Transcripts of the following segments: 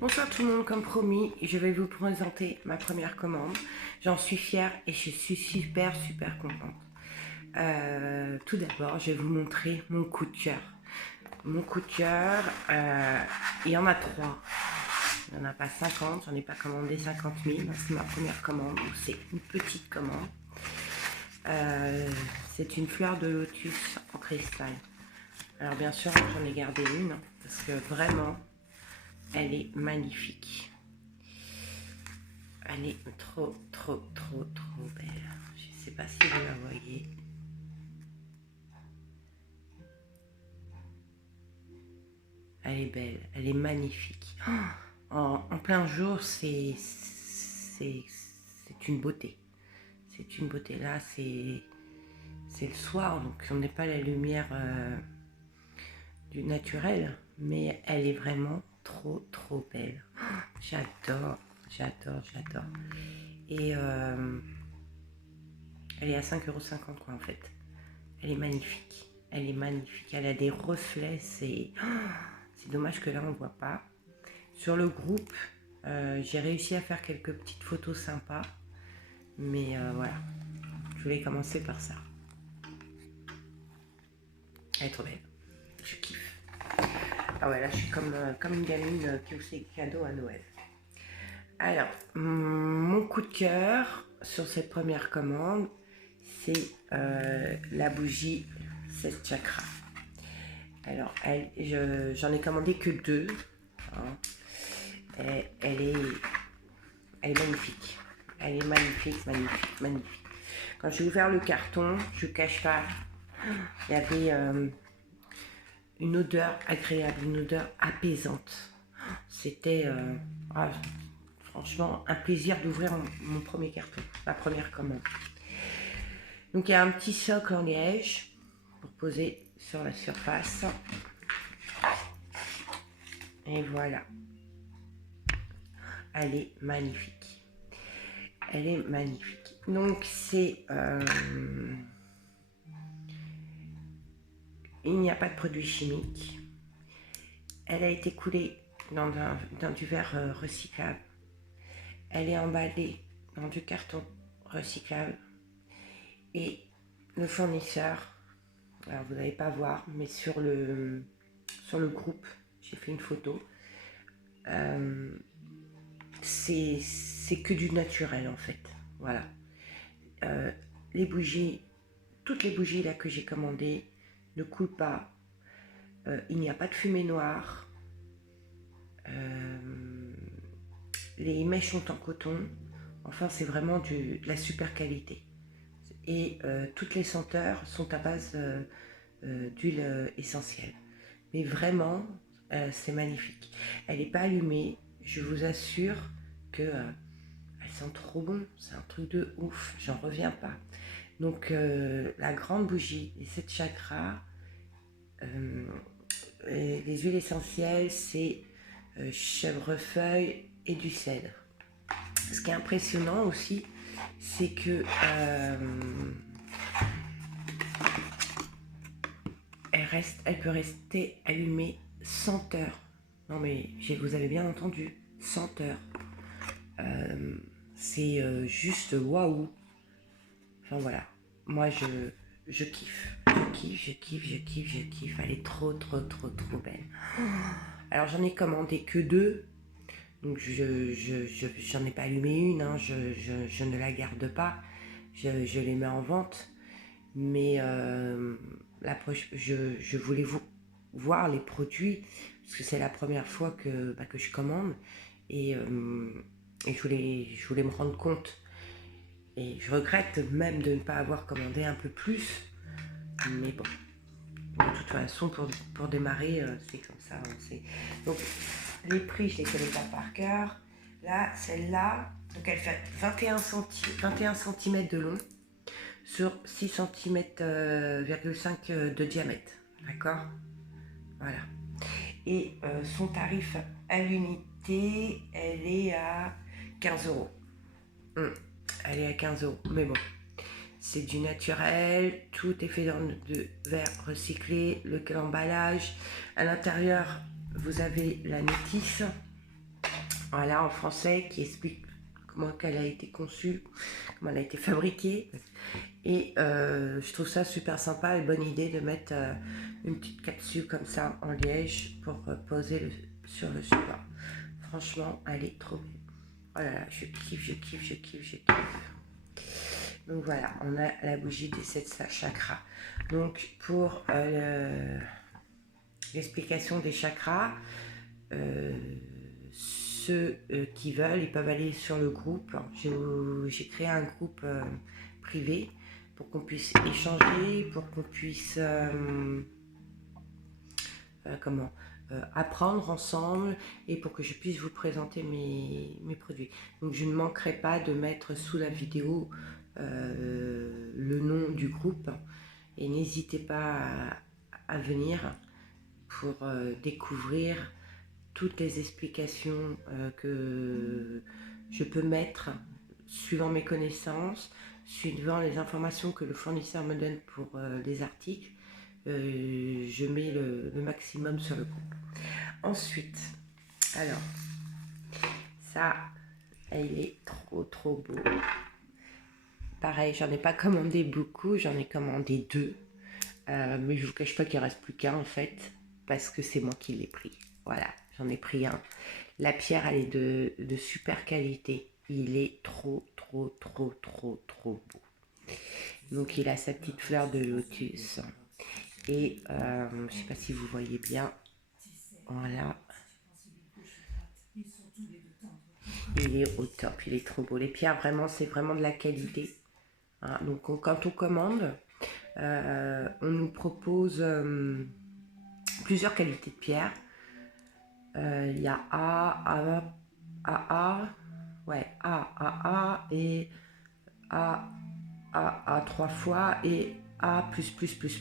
Bonsoir tout le monde, comme promis, je vais vous présenter ma première commande. J'en suis fière et je suis super contente. Tout d'abord, je vais vous montrer mon coup de cœur. Mon coup de cœur, il y en a 3. Il n'y en a pas 50, j'en ai pas commandé 50 000. C'est ma première commande, donc c'est une petite commande. C'est une fleur de lotus en cristal. Alors bien sûr, j'en ai gardé une, parce que vraiment, elle est magnifique. Elle est trop belle. Je ne sais pas si vous la voyez. Elle est belle, elle est magnifique. En plein jour, c'est une beauté. C'est une beauté. Là, c'est le soir, donc on n'est pas la lumière du naturel, mais elle est vraiment trop belle. J'adore. Et elle est à 5,50 € quoi en fait. Elle est magnifique. Elle a des reflets. C'est dommage que là on ne voit pas. Sur le groupe, j'ai réussi à faire quelques petites photos sympas. Mais voilà. Je voulais commencer par ça. Elle est trop belle. Je kiffe. Ah ouais, là je suis comme une gamine qui ouvre ses cadeaux à Noël. Alors, mon coup de cœur sur cette première commande, c'est la bougie 7 chakras. Alors, j'en ai commandé que 2. Hein. Elle est magnifique. Elle est magnifique. Quand j'ai ouvert le carton, je ne cache pas, il y avait une odeur agréable, une odeur apaisante. C'était franchement un plaisir d'ouvrir mon premier carton, ma première commande. Donc il y a un petit socle en liège pour poser sur la surface. Et voilà. Elle est magnifique. Donc c'est... il n'y a pas de produits chimiques. Elle a été coulée dans du verre recyclable. Elle est emballée dans du carton recyclable. Et le fournisseur, alors vous n'allez pas voir, mais sur le groupe, j'ai fait une photo. C'est que du naturel en fait. Voilà. Les bougies, toutes les bougies là que j'ai commandées ne coulent pas. Il n'y a pas de fumée noire. Les mèches sont en coton. Enfin, c'est vraiment de la super qualité. Et toutes les senteurs sont à base d'huile essentielle. Mais vraiment, c'est magnifique. Elle n'est pas allumée. Je vous assure que elle sent trop bon. C'est un truc de ouf. J'en reviens pas. Donc, la grande bougie, les 7 chakras, les huiles essentielles, c'est chèvrefeuille et du cèdre. Ce qui est impressionnant aussi, c'est que elle peut rester allumée 100 heures. Non mais vous avez bien entendu, 100 heures. C'est juste waouh. Enfin voilà, moi je kiffe. Je kiffe. Elle est trop belle. Alors j'en ai commandé que 2. Donc j'en ai pas allumé une, hein, je ne la garde pas, je les mets en vente, mais je voulais voir les produits, parce que c'est la première fois que je commande, et je voulais me rendre compte, et je regrette même de ne pas avoir commandé un peu plus, mais bon, de toute façon pour démarrer, c'est comme ça, donc les prix, je ne les connais pas par cœur. Là, celle-là, donc elle fait 21 cm de long sur 6 cm,5 de diamètre. D'accord? Voilà. Et son tarif à l'unité, elle est à 15 €. Elle est à 15 €. Mais bon, c'est du naturel. Tout est fait dans de verre recyclé. L'emballage. À l'intérieur, vous avez la métisse. voilà, en français, qui explique comment elle a été conçue, comment elle a été fabriquée. Et je trouve ça super sympa et bonne idée de mettre une petite capsule comme ça en liège pour poser sur le support. Franchement, elle est trop belle. Oh là là, je kiffe, je kiffe, je kiffe, je kiffe. Donc voilà, on a la bougie des 7 chakras. Donc pour l'explication des chakras, ceux qui veulent, ils peuvent aller sur le groupe. J'ai créé un groupe privé pour qu'on puisse échanger, pour qu'on puisse apprendre ensemble et pour que je puisse vous présenter mes produits. Donc je ne manquerai pas de mettre sous la vidéo le nom du groupe et n'hésitez pas à venir pour découvrir toutes les explications que je peux mettre suivant mes connaissances, suivant les informations que le fournisseur me donne pour les articles. Je mets le maximum sur le groupe. Ensuite, alors, ça, il est trop beau. Pareil, j'en ai pas commandé beaucoup, j'en ai commandé 2. Mais je vous cache pas qu'il reste plus qu'un en fait, parce que c'est moi qui l'ai pris. Voilà, j'en ai pris un. La pierre, elle est de super qualité. Il est trop beau. Donc il a sa petite fleur de lotus. Et je sais pas si vous voyez bien. Voilà. Il est au top, il est trop beau. Les pierres, vraiment, c'est vraiment de la qualité. Hein, donc quand on commande, on nous propose plusieurs qualités de pierres. Il y a AA, ouais, A et A 3 fois et A+++.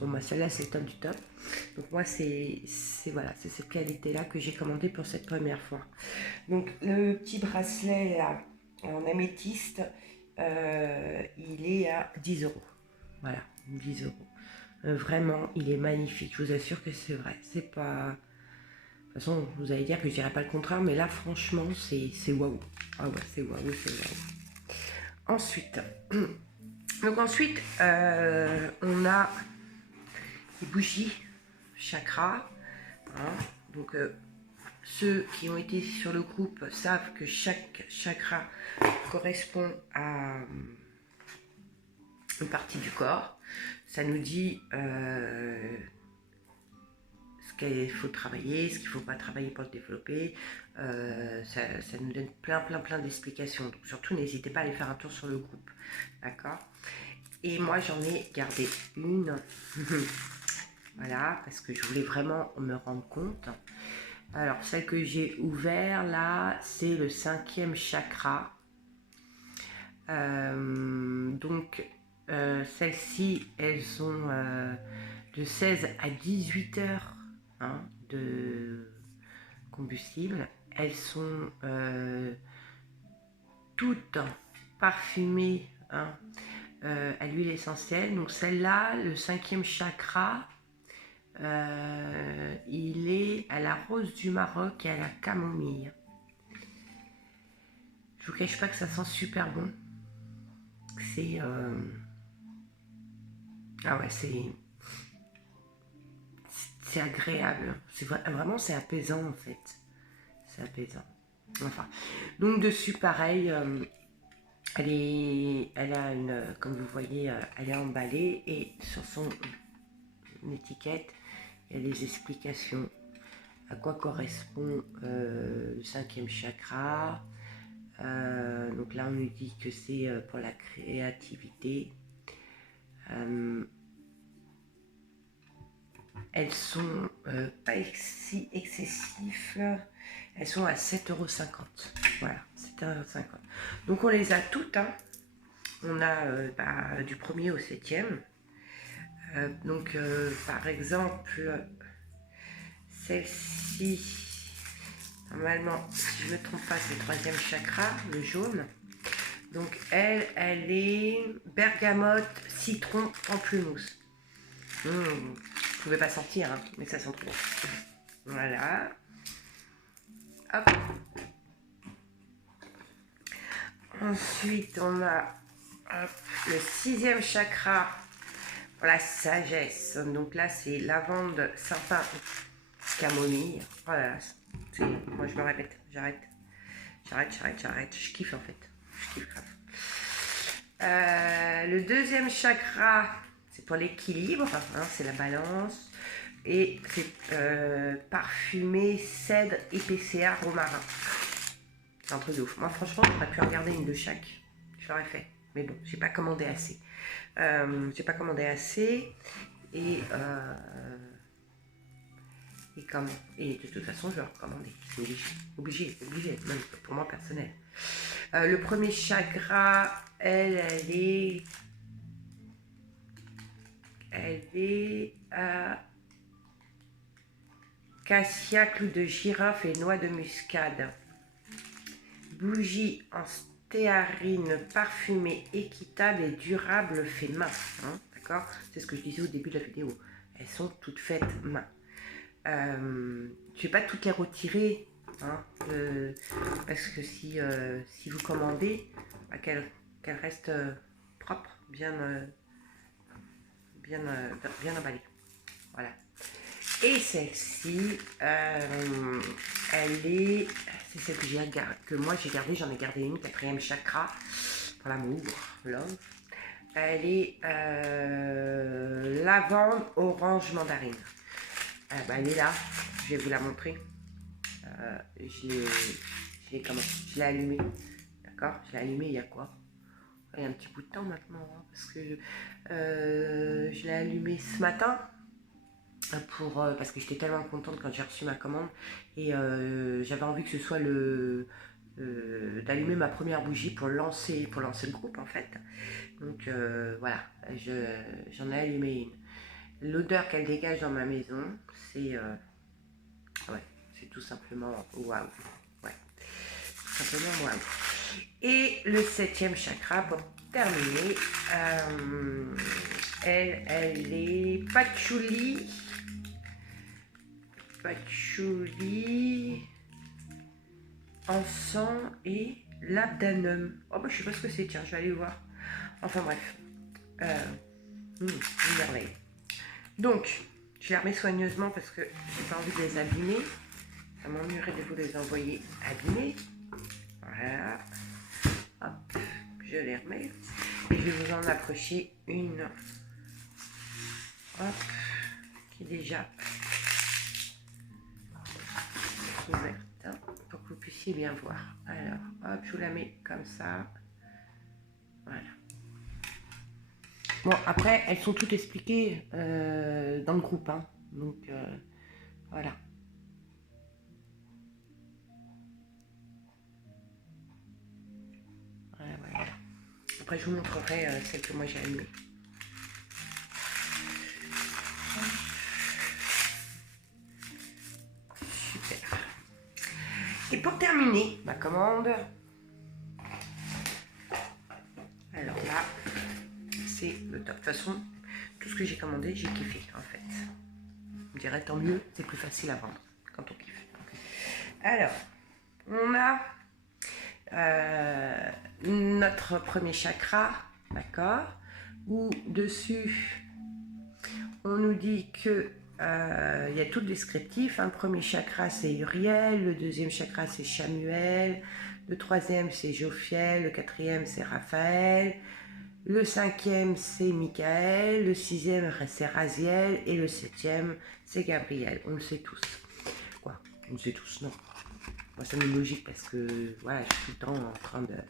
Bon, bah celle-là, c'est le top du top. Donc moi, c'est voilà, c'est cette qualité-là que j'ai commandé pour cette première fois. Donc le petit bracelet là, en améthyste, il est à 10 €. Voilà, 10 €. Vraiment, il est magnifique. Je vous assure que c'est vrai. C'est pas... De toute façon, vous allez dire que je dirais pas le contraire, mais là, franchement, c'est waouh. Ah ouais, c'est waouh, c'est waouh. Ensuite, on a les bougies chakra. Hein. Donc, ceux qui ont été sur le groupe savent que chaque chakra correspond à une partie du corps. Ça nous dit ce qu'il faut travailler, ce qu'il ne faut pas travailler pour le développer. Ça nous donne plein d'explications. Donc surtout, n'hésitez pas à aller faire un tour sur le groupe. D'accord? Et moi, j'en ai gardé une. Voilà, parce que je voulais vraiment me rendre compte. Alors, celle que j'ai ouverte là, c'est le 5e chakra. Donc, celles-ci, elles ont de 16 à 18 heures de combustible. Elles sont toutes parfumées à l'huile essentielle. Donc, celle-là, le 5e chakra, il est à la rose du Maroc et à la camomille. Je vous cache pas que ça sent super bon. C'est ah ouais, c'est agréable. C'est vraiment c'est apaisant en fait. C'est apaisant. Enfin, donc dessus pareil, elle a une, comme vous voyez, elle est emballée et sur son étiquette, il y a des explications à quoi correspond le 5e chakra. Donc là, on nous dit que c'est pour la créativité. Elles sont pas si excessives. Elles sont à 7,50 €. Voilà, 7,50 €. Donc on les a toutes. Hein. On a du 1er au 7e. Donc par exemple, celle-ci, normalement, si je ne me trompe pas, c'est le 3e chakra, le jaune. Donc elle est bergamote, citron, pamplemousse. Vous ne pouvez pas sentir, hein, mais ça sent trop bon. Voilà. Hop. Ensuite, on a hop, le 6e chakra pour la sagesse. Donc là, c'est lavande, sapin, camomille. Voilà. Moi, je me répète, j'arrête. Je kiffe en fait. Je kiffe grave. Le 2e chakra, c'est pour l'équilibre, hein, c'est la balance. Et c'est parfumé, cèdre, épicéa, romarin. C'est un truc de ouf. Moi, franchement, j'aurais pu regarder une de chaque. Je l'aurais fait. Mais bon, j'ai pas commandé assez. Et de toute façon, je vais recommander. C'est obligé, même pour moi personnel. Le premier chakra, elle est cassia, clou de girofle et noix de muscade. Bougie en stéarine parfumée, équitable et durable, fait main. Hein, d'accord? C'est ce que je disais au début de la vidéo. Elles sont toutes faites main. Je ne vais pas toutes les retirer, hein, parce que si vous commandez, bah, qu'elles restent propres, bien emballées. Voilà. Et celle-ci, c'est celle que moi j'ai gardée, j'en ai gardé une, 4e chakra, pour l'amour, love. Elle est lavande, orange, mandarine. Elle est là, je vais vous la montrer. Je l'ai allumée, d'accord? Je l'ai allumée il y a quoi? Il y a un petit bout de temps maintenant, hein, parce que je l'ai allumée ce matin. Parce que j'étais tellement contente quand j'ai reçu ma commande et j'avais envie que ce soit d'allumer ma première bougie pour lancer le groupe en fait. Donc voilà, j'en ai allumé une. L'odeur qu'elle dégage dans ma maison, c'est tout simplement waouh. Ouais, tout simplement waouh. Et le 7e chakra pour terminer, elle est patchouli, encens et labdanum. Oh bah je sais pas ce que c'est, tiens, je vais aller voir. Enfin bref, une merveille. Donc, je les remets soigneusement parce que j'ai pas envie de les abîmer. Ça m'ennuierait de vous les envoyer abîmés. Voilà. Hop, je les remets. Et je vais vous en approcher une. Hop, qui est déjà ouverte, hein, pour que vous puissiez bien voir. Alors, hop, je vous la mets comme ça. Voilà. Bon, après, elles sont toutes expliquées dans le groupe, hein. Donc, voilà. Voilà. Après, je vous montrerai celle que moi j'ai allumée. Super. Et pour terminer ma commande, alors là, c'est le top. De toute façon, tout ce que j'ai commandé, j'ai kiffé en fait. On dirait tant mieux, c'est plus facile à vendre quand on kiffe. Alors, on a notre premier chakra, d'accord, où dessus, on nous dit que il y a tout le descriptif. Un premier chakra, c'est Uriel, le 2e chakra, c'est Chamuel, le 3e, c'est Jophiel, le 4e, c'est Raphaël, le 5e, c'est Michael, le 6e, c'est Raziel, et le 7e, c'est Gabriel. On le sait tous. Quoi? On le sait tous, non. Moi, ça me logique parce que voilà, je suis tout le temps en train d'être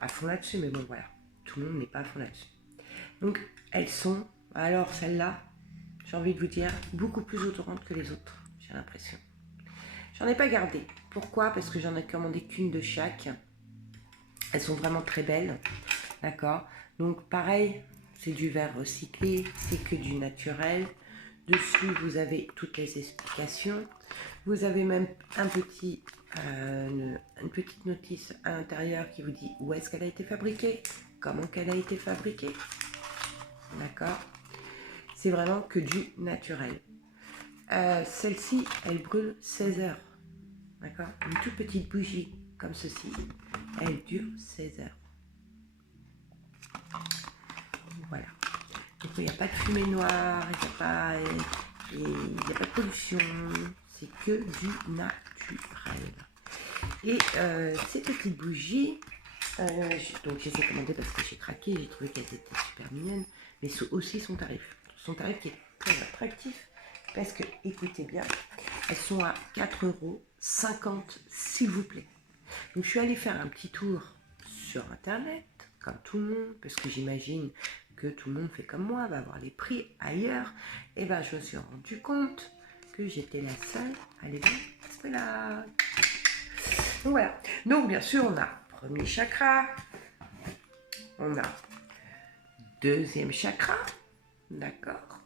à fond là-dessus, mais bon, voilà. Tout le monde n'est pas à fond là-dessus. Donc, elles sont, alors celle-là, j'ai envie de vous dire, beaucoup plus odorantes que les autres, j'ai l'impression. J'en ai pas gardé. Pourquoi? Parce que j'en ai commandé qu'une de chaque. Elles sont vraiment très belles, d'accord? Donc, pareil, c'est du verre recyclé, c'est que du naturel. Dessus, vous avez toutes les explications. Vous avez même une petite notice à l'intérieur qui vous dit où est-ce qu'elle a été fabriquée, comment qu'elle a été fabriquée. D'accord? C'est vraiment que du naturel. Celle-ci, elle brûle 16 heures. D'accord? Une toute petite bougie. comme ceci. Elle dure 16 heures. Voilà. Donc il n'y a pas de fumée noire, il n'y a pas de pollution, c'est que du naturel. Et ces petites bougies, donc je les ai commandées parce que j'ai craqué, j'ai trouvé qu'elles étaient super mignonnes, mais aussi son tarif qui est très attractif, parce que, écoutez bien, elles sont à 4,50 € s'il vous plaît. Donc je suis allée faire un petit tour sur internet, comme tout le monde, parce que j'imagine que tout le monde fait comme moi, va voir les prix ailleurs. Et ben je me suis rendu compte que j'étais la seule à les voir à ce prix-là. Donc voilà. Donc bien sûr on a premier chakra, on a deuxième chakra, d'accord,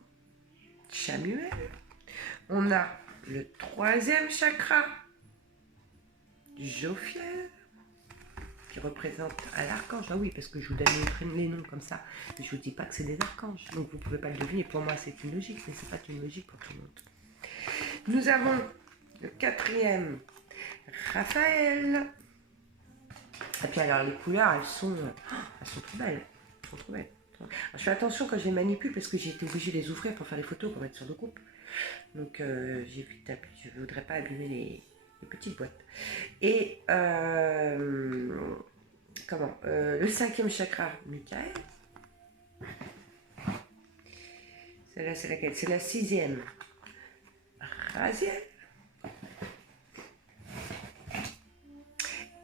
Chamuel. On a le troisième chakra, Jophiel, qui représente à l'archange. Ah oui, parce que je vous donne les noms comme ça. Je ne vous dis pas que c'est des archanges. Donc vous ne pouvez pas le deviner. Pour moi, c'est une logique, mais ce n'est pas une logique pour tout le monde. Nous avons le quatrième, Raphaël. Et puis alors, les couleurs, elles sont trop belles. Elles sont trop belles. Alors, je fais attention quand je les manipule parce que j'ai été obligée de les ouvrir pour faire les photos, pour mettre sur le groupe. Donc j'ai vite tapé. Je ne voudrais pas abîmer les petites boîtes. Et le cinquième chakra, Michael. Celle-là, c'est laquelle? C'est la sixième, Raziel.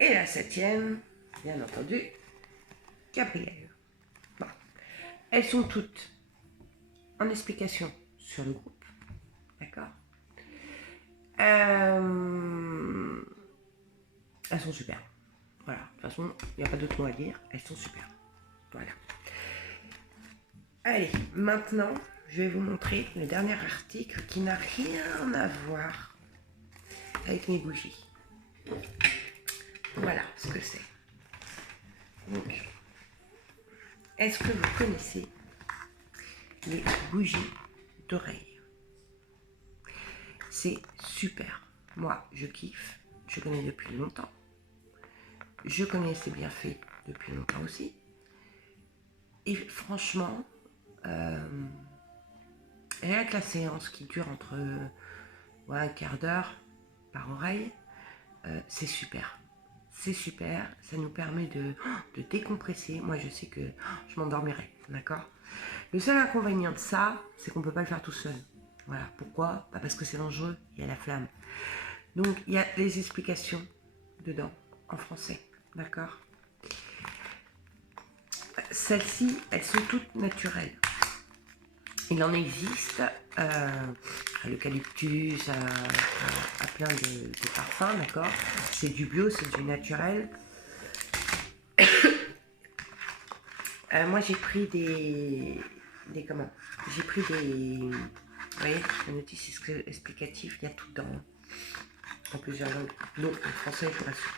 Et la septième, bien entendu, Gabriel. Bon. Elles sont toutes en explication sur le groupe. D'accord. Elles sont super. Voilà. De toute façon, il n'y a pas d'autre mot à dire. Elles sont super. Voilà. Allez, maintenant, je vais vous montrer le dernier article qui n'a rien à voir avec mes bougies. Voilà ce que c'est. Donc, est-ce que vous connaissez les bougies d'oreille? C'est super. Moi, je kiffe. Je connais depuis longtemps. Je connais ces bienfaits depuis longtemps aussi. Et franchement, rien que la séance qui dure entre un quart d'heure par oreille, c'est super. C'est super, ça nous permet de décompresser. Moi, je sais que je m'endormirai, d'accord? Le seul inconvénient de ça, c'est qu'on ne peut pas le faire tout seul. Voilà, pourquoi? Parce que c'est dangereux, il y a la flamme. Donc, il y a les explications dedans, en français, d'accord? Celles-ci, elles sont toutes naturelles. Il en existe à l'eucalyptus, à plein de parfums, d'accord? C'est du bio, c'est du naturel. Moi, j'ai pris des j'ai pris des... Vous voyez, la notice explicative, il y a tout dedans. En plusieurs langues. Donc, en français, je rassure.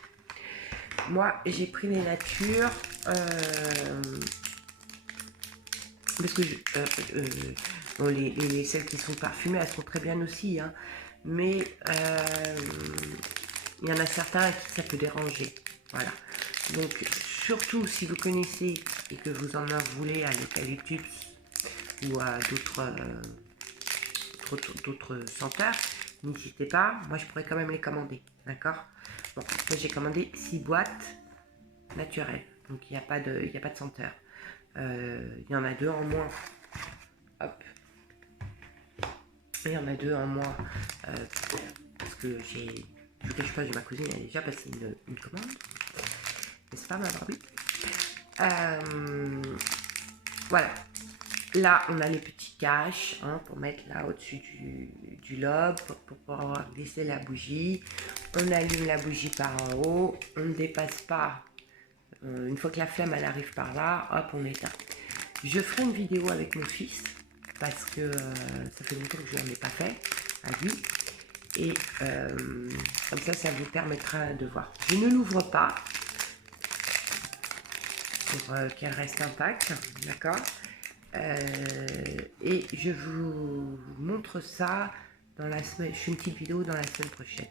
Moi, j'ai pris les natures... parce que celles qui sont parfumées, elles sont très bien aussi, hein, mais il y en a certains qui ça peut déranger. Voilà. Donc surtout si vous connaissez et que vous en voulez à l'eucalyptus ou à d'autres senteurs, n'hésitez pas. Moi je pourrais quand même les commander, d'accord? Bon, moi j'ai commandé 6 boîtes naturelles, donc il n'y a pas de senteur. Il y en a 2 en moins. Hop. Il y en a 2 en moins parce que je ne cache pas, j'ai ma cousine, elle a déjà passé une commande. N'est-ce pas, ma Barbie? Voilà. Là, on a les petits caches pour mettre là au-dessus du lobe pour pouvoir glisser la bougie. On allume la bougie par en haut. On ne dépasse pas. Une fois que la flamme elle arrive par là, hop, on éteint. Je ferai une vidéo avec mon fils parce que ça fait longtemps que je n'en ai pas fait à lui. Et comme ça vous permettra de voir. Je ne l'ouvre pas pour qu'elle reste intacte, d'accord? Et je vous montre ça dans la semaine. Je fais une petite vidéo dans la semaine prochaine.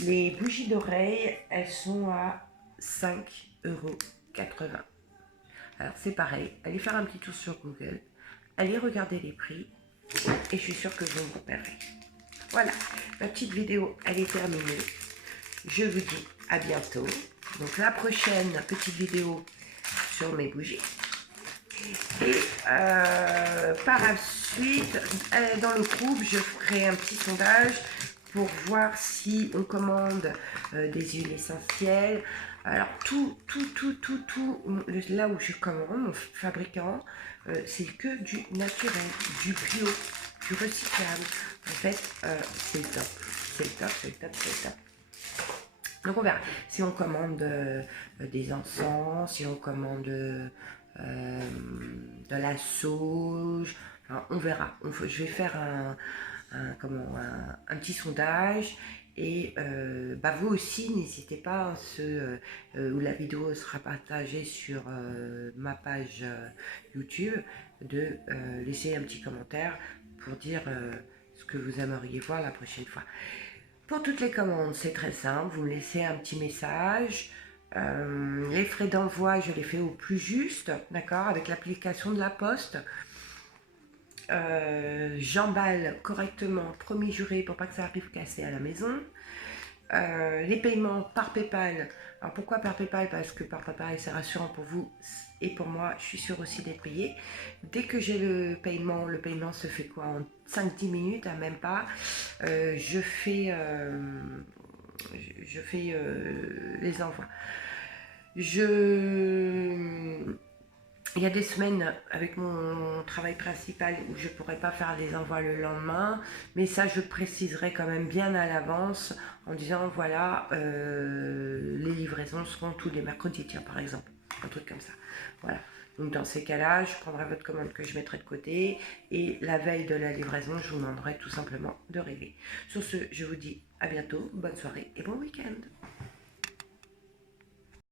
Les bougies d'oreilles, elles sont à 5,80 €. Alors c'est pareil, allez faire un petit tour sur Google, allez regarder les prix et je suis sûre que vous me repérerez. Voilà, ma petite vidéo, elle est terminée. Je vous dis à bientôt. Donc la prochaine petite vidéo sur mes bougies. Et par la suite, dans le groupe, je ferai un petit sondage pour voir si on commande des huiles essentielles. Alors tout, là où je commande, mon fabricant, c'est que du naturel, du bio, du recyclable. En fait, c'est le top, c'est le top, c'est le top, c'est le top. Donc on verra si on commande des encens, si on commande de la sauge, enfin, on verra. Je vais faire un petit sondage et vous aussi n'hésitez pas, ceux où la vidéo sera partagée sur ma page YouTube, de laisser un petit commentaire pour dire ce que vous aimeriez voir la prochaine fois. Pour toutes les commandes, c'est très simple, vous me laissez un petit message. Les frais d'envoi, je les fais au plus juste, d'accord, avec l'application de la Poste. J'emballe correctement, promis juré, pour pas que ça arrive cassé à la maison. Les paiements par PayPal. Alors pourquoi par PayPal? Parce que par PayPal c'est rassurant pour vous et pour moi, je suis sûre aussi d'être payée. Dès que j'ai le paiement se fait quoi, en 5-10 minutes, hein, même pas. Je fais les envois. Il y a des semaines avec mon travail principal où je ne pourrais pas faire les envois le lendemain, mais ça je préciserai quand même bien à l'avance en disant voilà, les livraisons seront tous les mercredis, tiens, par exemple, un truc comme ça. Voilà. Donc dans ces cas-là, je prendrai votre commande que je mettrai de côté et la veille de la livraison, je vous demanderai tout simplement de régler. Sur ce, je vous dis à bientôt, bonne soirée et bon week-end.